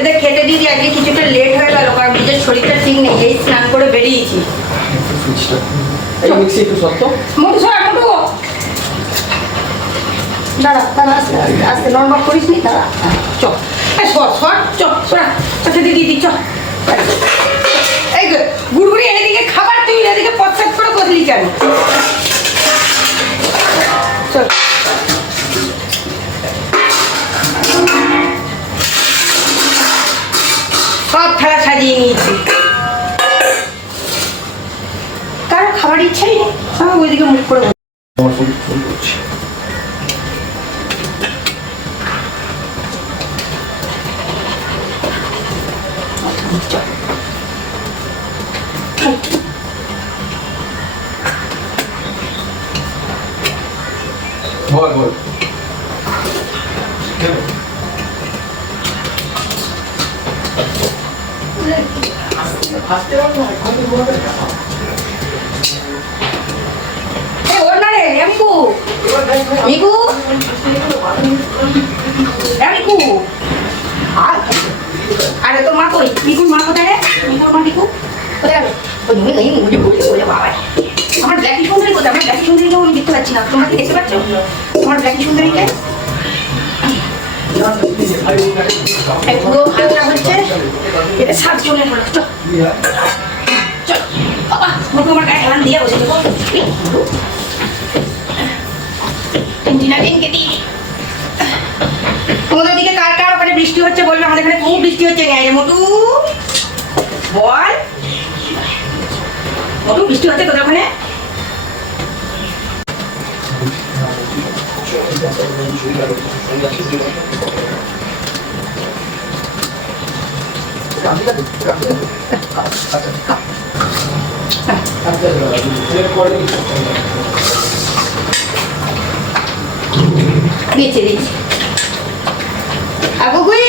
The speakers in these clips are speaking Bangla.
এদের খেতে দিয়ে দিই, আজকে কিছুটা লেট হয়ে গেল, কারণ নিজের শরীরটা ঠিক নেই, এই স্নান বেরিয়েছি এই মিক্সি একটু শক্ত মোটু সর মোটু দাঁড়া দাঁড়া আস্তে আস্তে আস্তে নর্মাল করিস নি দাঁড়া চ সর সর চ সরা দিদি দিদি চ ইচ্ছাই নেই আমি ওইদিকে মুখ করে আমার বল বল। এ ওর না এমিকু। মিকু। এমিকু। আর তোর মা কই? মিকুর মা কোথায় রে? মা কোথায় গেল? ওই ব্ল্যাকি সুন্দরী কোথায়? আমার ব্ল্যাকি সুন্দরীকে আমি দেখতে পাচ্ছি না। তোমরা কি দেখতে পাচ্ছ? আমার ব্ল্যাকি পুরো হাতটা হচ্ছে এটা সাতজনের হলো বৃষ্টি হচ্ছে গায়ে মোটু বল। মোটু বৃষ্টি হচ্ছে তোদের ওখানে? দিয়েছে দিয়েছে। আর গুগুই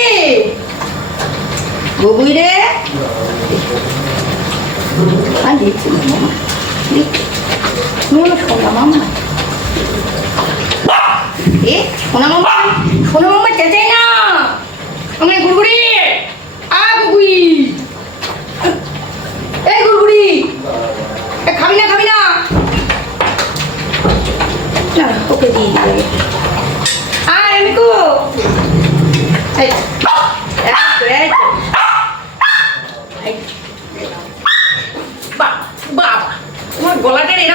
গুগুই রে আর দিচ্ছি না মামা। শোনা মামা এ এ, খাবি না খাবি না। ওকে দিয়ে এই তো। এই। বাহ, বাবা, তোমার গলাটা এরকম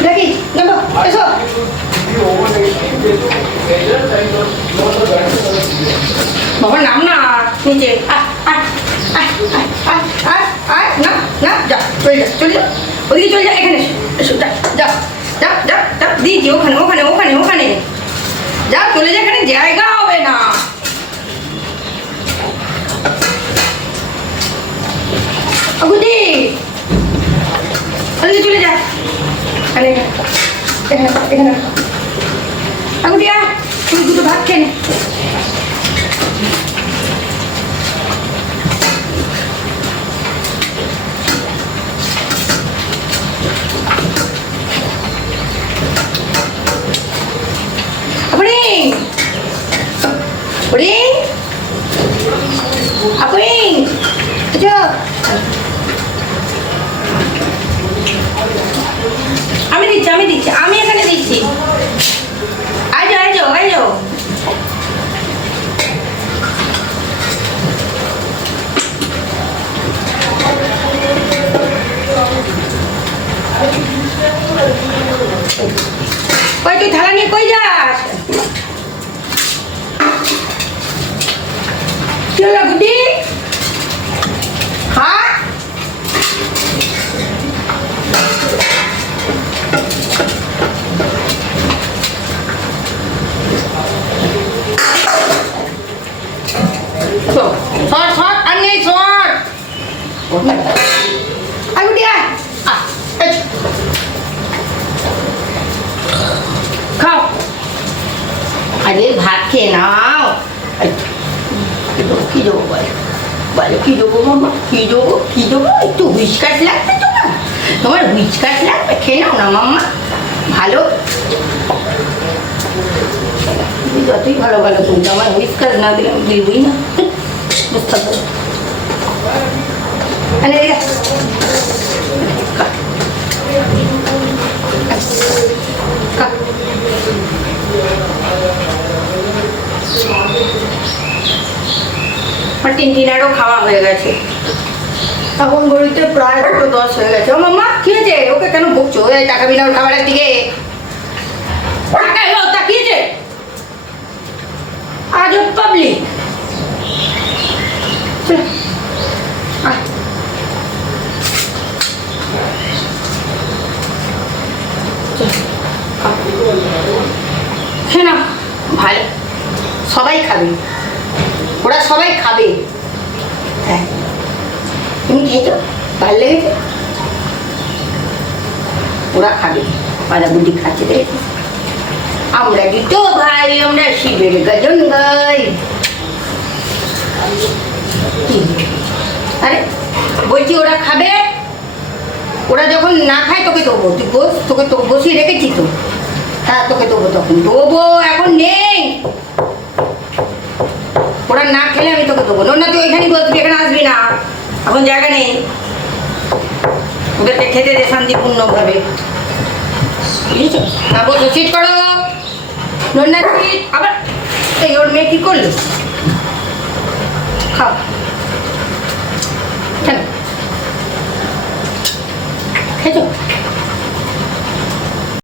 ব্ল্যাকি গেলো এসো। বাবার নাম না নিচে না না, যা, চলে যা চলে যা। ওদিকে চলে যা, এখানে এসো যা যা যা যা যা দিয়েছি ওখানে ওখানে ওখানে ওখানে। যা, চলে যা, এখানে, জায়গা হবে না আগুদি ওদিকে চলে যা এখানে এখানে এখানে আগুদি আয় তুই দুটো ভাত খেয়ে নে আপনি আপনি আপনি দিচ্ছি, আমি দিচ্ছি, আমি এখানে দিচ্ছি। আইজো আইজো আইজো কই তুই থালা নিয়ে কই যাস? চলো হলো খেয়ে নাও কি দেবো বলো বলো কি দেবো মামা কি দেবো কি দেবো একটু হুইচকাস লাগবে তোমার তোমার হুইচকাস লাগবে খেয়ে নাও ভালো যতই ভালো ভালো তুমি আমার হুইচকাস না দিলে আমি দিবই না বুঝতে আরে এদিকে আয়। খা। খা। আমার টিনটিনারও খাওয়া হয়ে গেছে। এখন ঘড়িতে প্রায় দুটো দশ হয়ে গেছে। ও মাম্মা, কি হয়েছে? ওকে কেন বকছো? এই টাকা বিনা ওর খাবারের দিকে। এলো তাকিয়েছে আজ পাবলিক সবাই খাবে। সবাই খাবে। হ্যাঁ। তুমি খেয়েছো লেগেছে ওরা খাবে। বুদ্ধি খাচ্ছে আমরা দিত ভাই, আমরা শিবের গজন আরে, বলছি ওরা খাবে? ওরা যখন না খায়, তোকে দেবো। তুই বস, তোকে তো বসিয়ে রেখেছি তো। হ্যাঁ তোকে দেবো তখন। দেবো, এখন নেই ওরা না খেলে আমি তোকে দেবো না, তুই ওইখানেই বসবি, এখানে আসবি না। এখন জায়গা নেই। ওদেরকে খেতে দে শান্তিপূর্ণভাবে। হ্যাঁ বসো করো। ওর মেয়ে কী করল? খাও। কেন খেয়েছো?